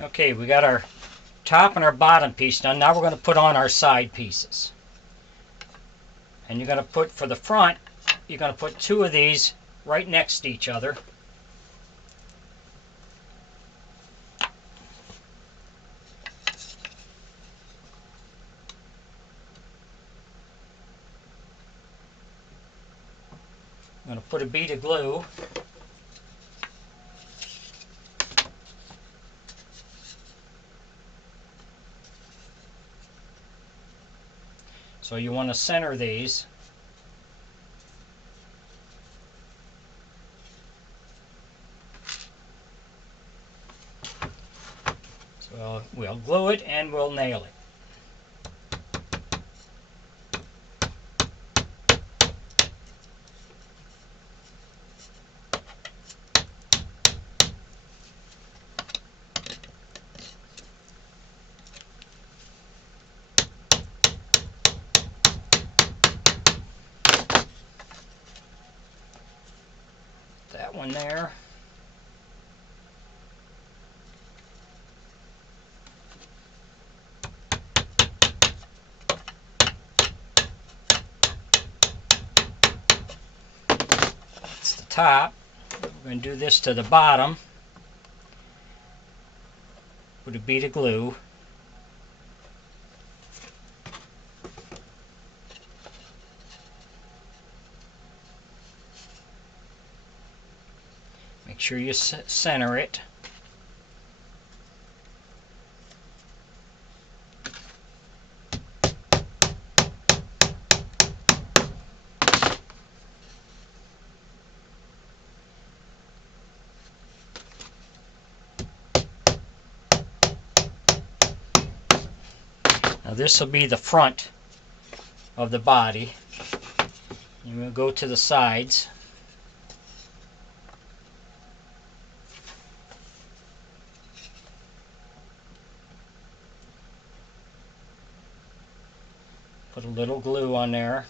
Okay, we got our top and our bottom piece done. Now we're going to put on our side pieces. And you're going to put, for the front, you're going to put two of these right next to each other. I'm going to put a bead of glue. So you want to center these. So we'll glue it and we'll nail it. That one there. That's the top. We're going to do this to the bottom. Put a bead of glue. Make sure you center it. Now this will be the front of the body. And we'll go to the sides. Put a little glue on there.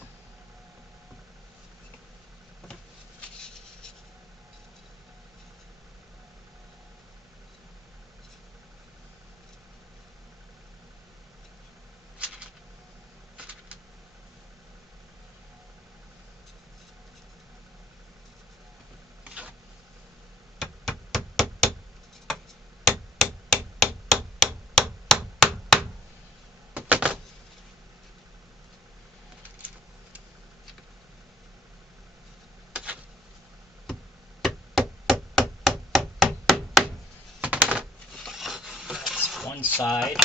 One side.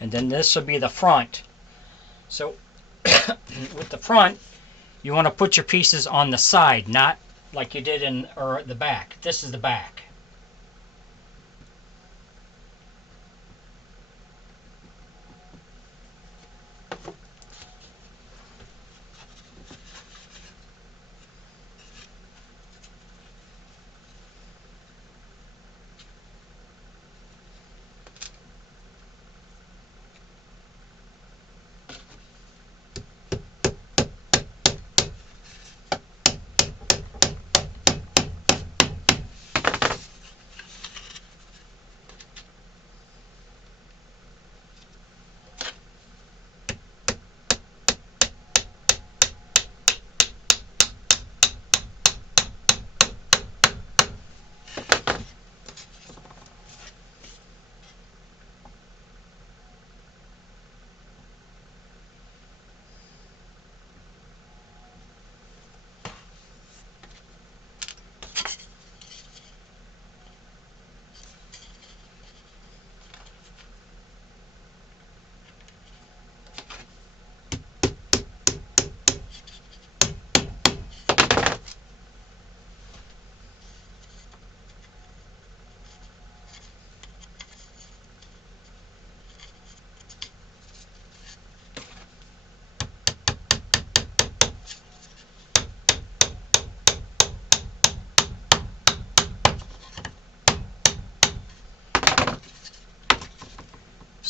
And then this will be the front. So with the front, you want to put your pieces on the side, not like you did in the back. This is the back.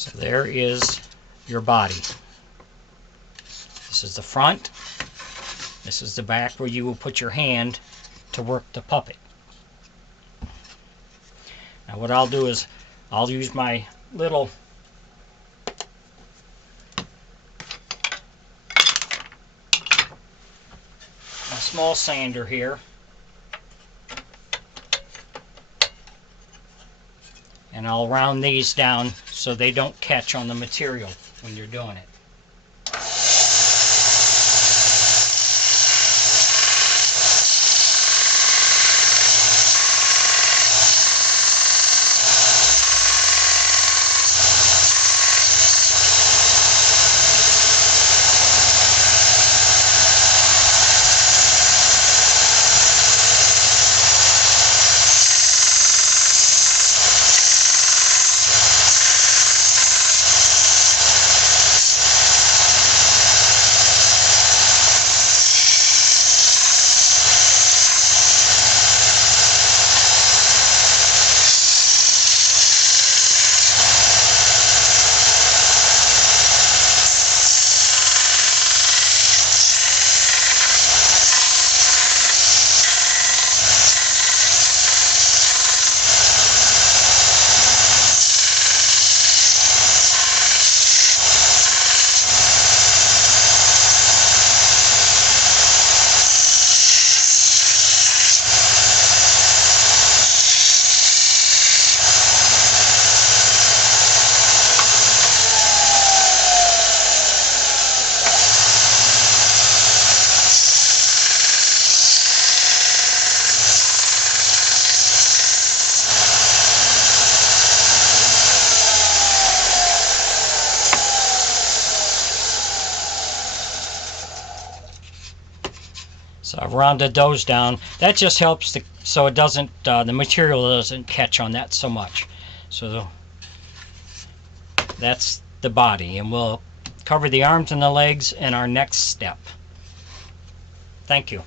So there is your body. This is the front. This is the back where you will put your hand to work the puppet. Now what I'll do is I'll use my little small sander here, and I'll round these down so they don't catch on the material when you're doing it. So I've rounded those down. That just helps so it doesn't, the material doesn't catch on that so much. So that's the body, and we'll cover the arms and the legs in our next step. Thank you.